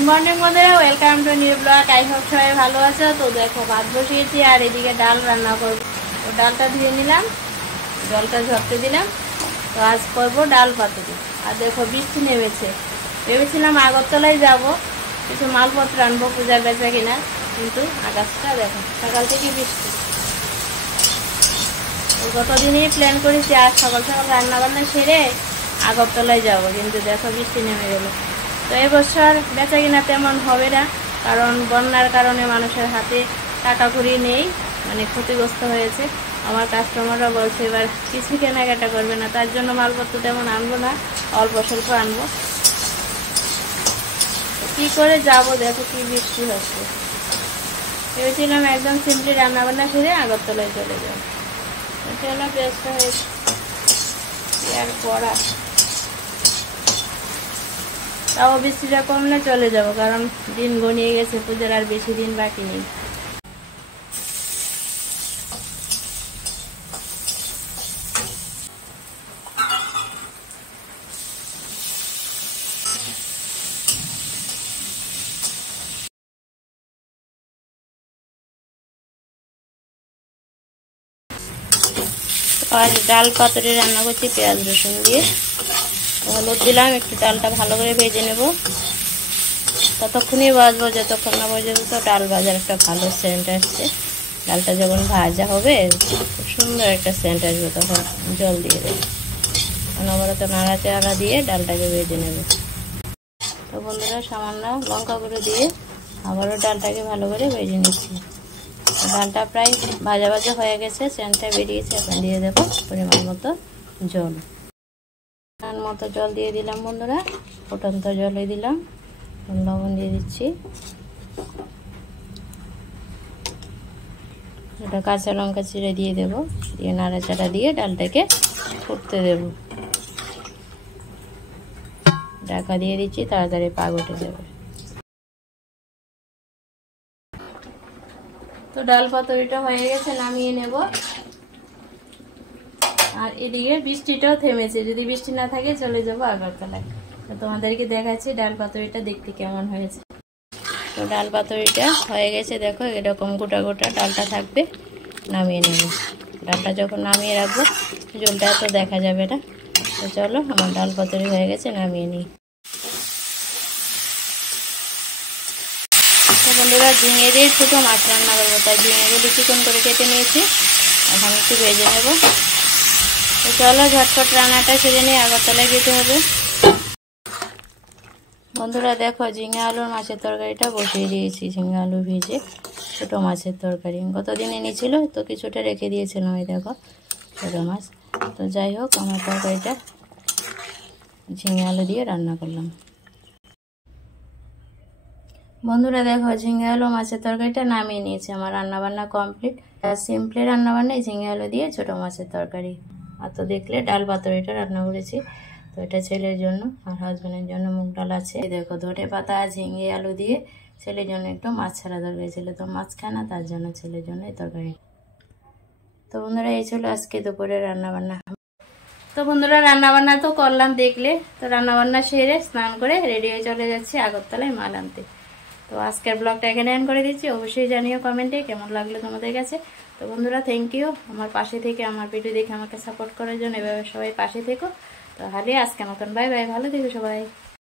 Good morning বন্ধুরা, welcome to new blog. I hope সবাই ভালো আছো। তো দেখো ভাত বসিয়েছি আর এদিকে ডাল রান্না করবো। তো ডালটা ধুয়ে নিলাম, জলটা ঝরতে দিলাম। তো আজ করবো ডাল পাতুরি। আর দেখো বৃষ্টি নেমেছে, ভেবেছিলাম আগরতলায় যাব, কিছু মালপত্র আনবো পূজার বেচা কিনা, কিন্তু আকাশটা দেখো সকাল থেকে বৃষ্টি। গতদিনই প্ল্যান করেছি আজ সকাল সকাল রান্না বান্না সেরে আগরতলায় যাব, কিন্তু দেখো বৃষ্টি নেমে গেল। তো এবছর বেচা কিনা তেমন হবে না, কারণ বন্যার কারণে মানুষের হাতে টাকা কড়ি নেই, মানে ক্ষতিগ্রস্ত হয়েছে। আমার কাস্টমাররা বলছে এবার কিছু কেনাকাটা করবে না, তার জন্য মালপত্র তেমন আনবো না, অল্প স্বল্প আনবো। কি করে যাব, দেখো কি বৃষ্টি হচ্ছে। ভেবেছিলাম একদম সিম্পলি রান্নাবান্না সেরে আগরতলায় চলে যাবো, এটা হলো ব্যস্ত হয়েছে আর পড়া। তাও বৃষ্টিটা কমলে চলে যাব, কারণ দিন গনিয়ে গেছে, পূজার আর বেশি দিন বাকি নেই। আজ ডাল পাতুরি রান্না করছি পেঁয়াজ রসুন দিয়ে। হলুদ দিলাম, একটু ডালটা ভালো করে ভেজে নেব। ততক্ষণই ভাজবো যতক্ষণ না পর্যন্ত ডাল ভাজার একটা ভালো সেন্ট আসছে। ডালটা যখন ভাজা হবে খুব সুন্দর একটা সেন্ট আসবে, তখন জল দিয়ে দেবো। অনবরত নাড়াচাড়া দিয়ে ডালটাকে ভেজে নেব। তো বন্ধুরা, সামান্য লঙ্কা গুঁড়ো দিয়ে আবারও ডালটাকে ভালো করে ভেজে নিচ্ছি। ডালটা প্রায় ভাজা ভাজা হয়ে গেছে, সেন্টটা বেরিয়েছে। এখন দিয়ে দেবো পরিমাণ মতো জল। মতো জল দিয়ে দিলাম বন্ধুরা, ফুটন্ত জলে দিলাম, লবণ দিয়ে দিচ্ছি, একটা কাঁচা লঙ্কা চিড়ে দিয়ে দেবো, দিয়ে নাড়াচাড়া দিয়ে ডালটাকে ফুটতে দেব। ঢাকা দিয়ে দিচ্ছি, তাড়াতাড়ি পাক উঠে যাবে। তো ডাল পাতুরিটা হয়ে গেছে, নামিয়ে নেব। আর এদিকে বৃষ্টিটাও থেমেছে, যদি বৃষ্টি না থাকে চলে যাবো আগরতলায়। তো তোমাদেরকে দেখাচ্ছি ডাল পাতুরিটা দেখতে কেমন হয়েছে। তো ডাল পাতুরিটা হয়ে গেছে, দেখো এরকম গোটা গোটা ডালটা থাকবে। নামিয়ে নেব। ডালটা যখন নামিয়ে রাখবো জলটা তো দেখা যাবে না। তো চলো, আমার ডাল পাতুরি হয়ে গেছে, নামিয়ে নিই। তো বন্ধুরা, ঝিঙে দিয়ে ছোটো মাছ রান্না করবো, তাই ঝিঙেগুলো চিকন করে কেটে নিয়েছি, এখন একটু ভেজে নেব। তো চলো ঝটপট রান্নাটা সেরে নিয়ে আগরতলায় যেতে হবে। বন্ধুরা দেখো, ঝিঙে আলুর মাছের তরকারিটা বসিয়ে দিয়েছি। ঝিঙে আলু ভেজে ছোটো মাছের তরকারি গতদিন এনেছিল, তো কিছুটা রেখে দিয়েছিলাম। এই দেখো ছোটো মাছ। তো যাই হোক, আমার তরকারিটা ঝিঙে আলু দিয়ে রান্না করলাম। বন্ধুরা দেখো, ঝিঙে আলু মাছের তরকারিটা নামিয়ে নিয়েছি, আমার রান্নাবান্না কমপ্লিট। সিম্পলি রান্নাবান্না ঝিঙে আলু দিয়ে ছোটো মাছের তরকারি। আর তো দেখলে ডাল পাতুরিটা রান্না করেছি। তো এটা ছেলের জন্য আর হাজবেন্ডের জন্য মুগ ডাল আছে। দেখো ধনে পাতা ঝিঙে আলু দিয়ে ছেলের জন্য একটু মাছ ছাড়া তরকারি। ছেলে তো মাছ খায় না, তার জন্য ছেলের জন্য এই তরকারি। তো বন্ধুরা, এই ছিল আজকে দুপুরে রান্নাবান্না। তো বন্ধুরা, রান্নাবান্না তো করলাম দেখলে। তো রান্নাবান্না সেরে স্নান করে রেডি হয়ে চলে যাচ্ছি আগরতলায় মাল আনতে। তো আজকের ব্লগটা এখানে এন্ড করে দিচ্ছি। অবশ্যই জানিও কমেন্টে কেমন লাগলো তোমাদের কাছে। তো বন্ধুরা, থ্যাংক ইউ আমার পাশে থেকে, আমার ভিডিও দেখে আমাকে সাপোর্ট করার জন্য। এভাবে সবাই পাশে থেকো। তো হারিয়ে আজকের মতন বাই বাই, ভালো থেকো সবাই।